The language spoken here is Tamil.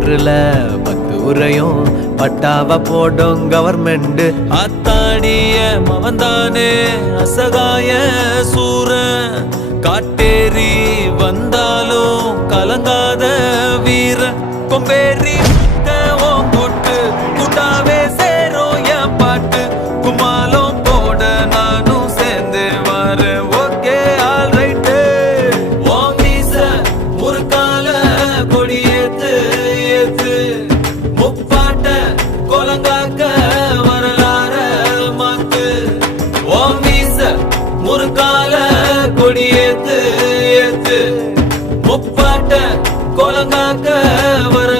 பேருல 10 உரையும் பட்டாவ போடும் கவர்மெண்ட். அத்தாடிய மவன்தானே அசகாய சூர, காட்டேரி வந்தாலும் கலங்காத வீர. கொம்பேரி போட்டு கூட்டாவே சேரும் என் பாட்டு. குமாலம் போட நானும் சேர்ந்து வர. Okay all right. ஓம் வீச முறுக்கால கொடியேத்து ஏத்து. முப்பாட்ட கொலங்காக்க வரலாற மாத்து. ஓம் வீச முறுக்கால கொடியேத்து ஏத்து. முப்பாட்ட கொலங்காக்க வர